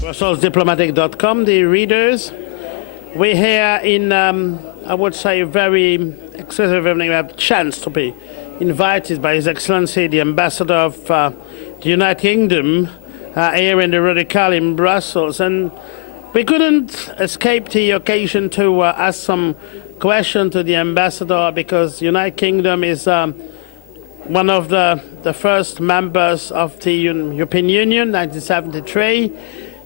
BrusselsDiplomatic.com, the readers. We're here in, I would say, a very exclusive evening. We have the chance to be invited by His Excellency, the Ambassador of the United Kingdom, here in the Radical in Brussels. And we couldn't escape the occasion to ask some questions to the Ambassador, because the United Kingdom is one of the first members of the European Union, 1973.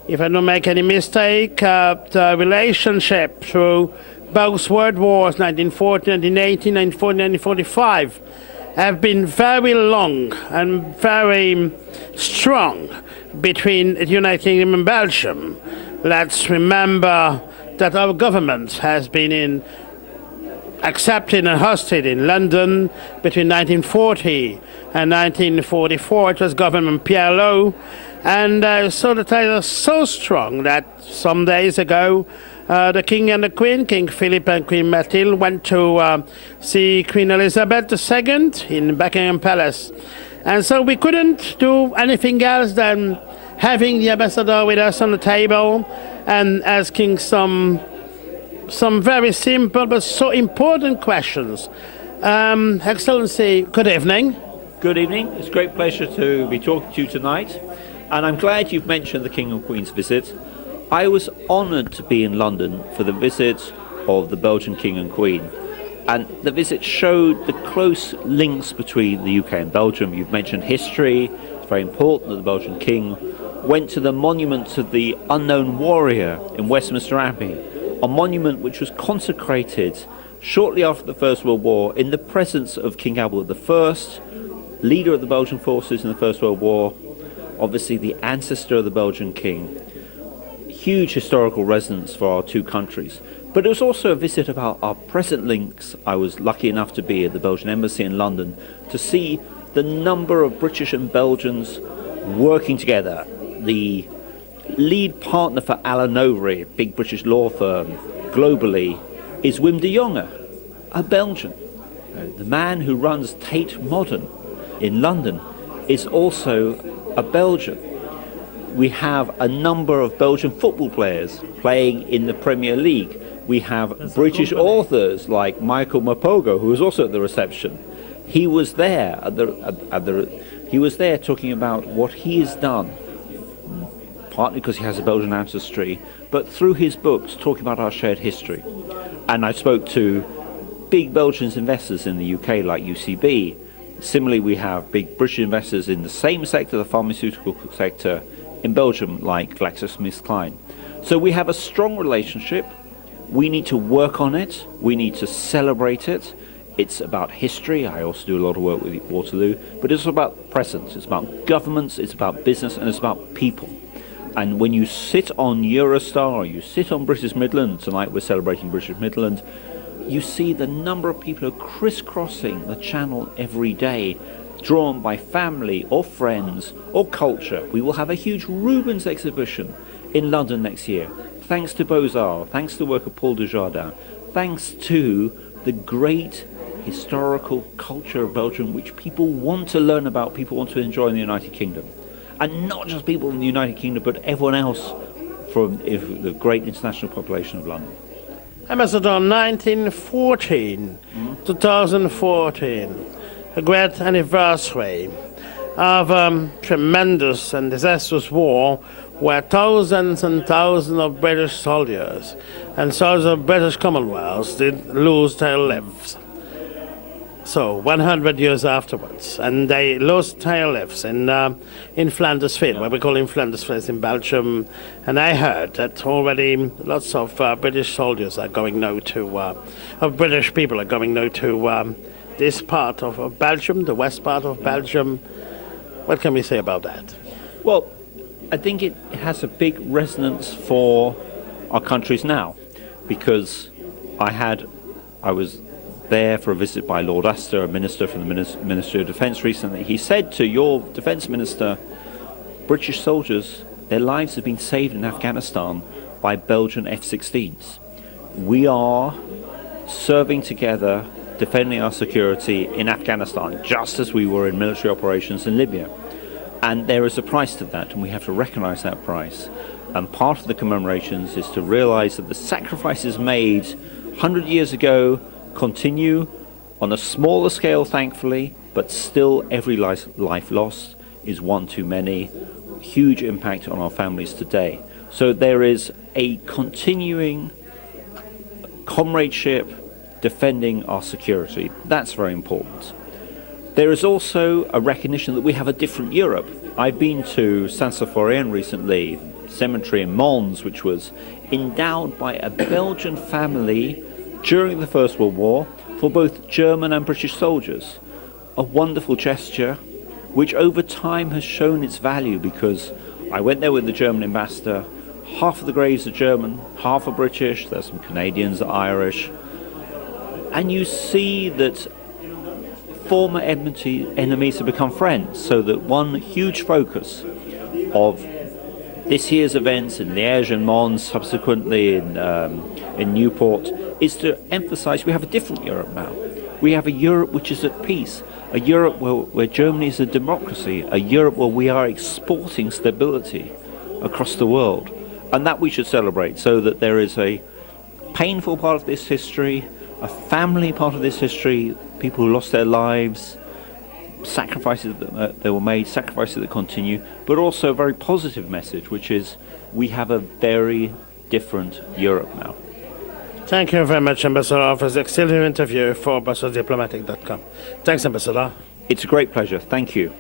If I don't make any mistake, the relationship through both World Wars, 1940, 1918, 1940, 1945, have been very long and very strong between the United Kingdom and Belgium. Let's remember that our government has been accepted and hosted in London between 1940 and 1944. It was government PLO. And so the ties are so strong that some days ago, the King and the Queen, King Philip and Queen Mathilde, went to see Queen Elizabeth II in Buckingham Palace. And so we couldn't do anything else than having the ambassador with us on the table and asking some very simple but so important questions. Excellency, good evening. Good evening. It's a great pleasure to be talking to you tonight. And I'm glad you've mentioned the King and Queen's visit. I was honoured to be in London for the visit of the Belgian King and Queen. And the visit showed the close links between the UK and Belgium. You've mentioned history. It's very important that the Belgian King went to the monument to the unknown warrior in Westminster Abbey, a monument which was consecrated shortly after the First World War in the presence of King Albert I, leader of the Belgian forces in the First World War, obviously the ancestor of the Belgian king. Huge historical resonance for our two countries. But it was also a visit about our present links. I was lucky enough to be at the Belgian Embassy in London to see the number of British and Belgians working together. The lead partner for Alan Overy, a big British law firm globally, is Wim de Jonge, a Belgian. The man who runs Tate Modern in London is also a Belgian. We have a number of Belgian football players playing in the Premier League. We have British authors like Michael Mapogo, who was also at the reception. He was there he was there talking about what he has done, partly because he has a Belgian ancestry, but through his books talking about our shared history. And I spoke to big Belgian investors in the UK like UCB. Similarly, we have big British investors in the same sector, the pharmaceutical sector, in Belgium, like GlaxoSmithKline. So we have a strong relationship. We need to work on it. We need to celebrate it. It's about history. I also do a lot of work with Waterloo. But it's about present. It's about governments. It's about business. And it's about people. And when you sit on Eurostar, or you sit on British Midland, tonight we're celebrating British Midland, you see the number of people who are crisscrossing the channel every day, drawn by family or friends or culture. We will have a huge Rubens exhibition in London next year, thanks to Beaux-Arts, thanks to the work of Paul Dujardin, thanks to the great historical culture of Belgium, which people want to learn about, people want to enjoy in the United Kingdom. And not just people in the United Kingdom, but everyone else from the great international population of London. Ambassador, 1914, 2014, a great anniversary of tremendous and disastrous war where thousands and thousands of British soldiers and soldiers of British Commonwealth did lose their lives. So 100 years afterwards, and they lost their lives in Flanders Field, what we call in Flanders Field in Belgium. And I heard that already lots of British soldiers are going now to, of British people are going now to this part of Belgium, the west part of Belgium. What can we say about that? Well, I think it has a big resonance for our countries now, because I was there for a visit by Lord Astor, a minister from the Ministry of Defence recently. He said to your Defence Minister, British soldiers, their lives have been saved in Afghanistan by Belgian F-16s. We are serving together, defending our security in Afghanistan, just as we were in military operations in Libya. And there is a price to that, and we have to recognize that price. And part of the commemorations is to realize that the sacrifices made 100 years ago continue on a smaller scale, thankfully, but still every life lost is one too many. Huge impact on our families today. So there is a continuing comradeship defending our security. That's very important. There is also a recognition that we have a different Europe. I've been to Saint-Symphorien recently, cemetery in Mons, which was endowed by a Belgian family during the First World War for both German and British soldiers. A wonderful gesture, which over time has shown its value, because I went there with the German ambassador. Half of the graves are German, half are British, there's some Canadians, Irish. And you see that former enemies have become friends, so that one huge focus of this year's events in Liège and Mons, subsequently in Newport, is to emphasize we have a different Europe now. We have a Europe which is at peace, a Europe where Germany is a democracy, a Europe where we are exporting stability across the world. And that we should celebrate, so that there is a painful part of this history, a family part of this history, people who lost their lives, sacrifices that were made, sacrifices that continue, but also a very positive message, which is we have a very different Europe now. Thank you very much, Ambassador, for this excellent interview for BrusselsDiplomatic.com. Thanks, Ambassador. It's a great pleasure. Thank you.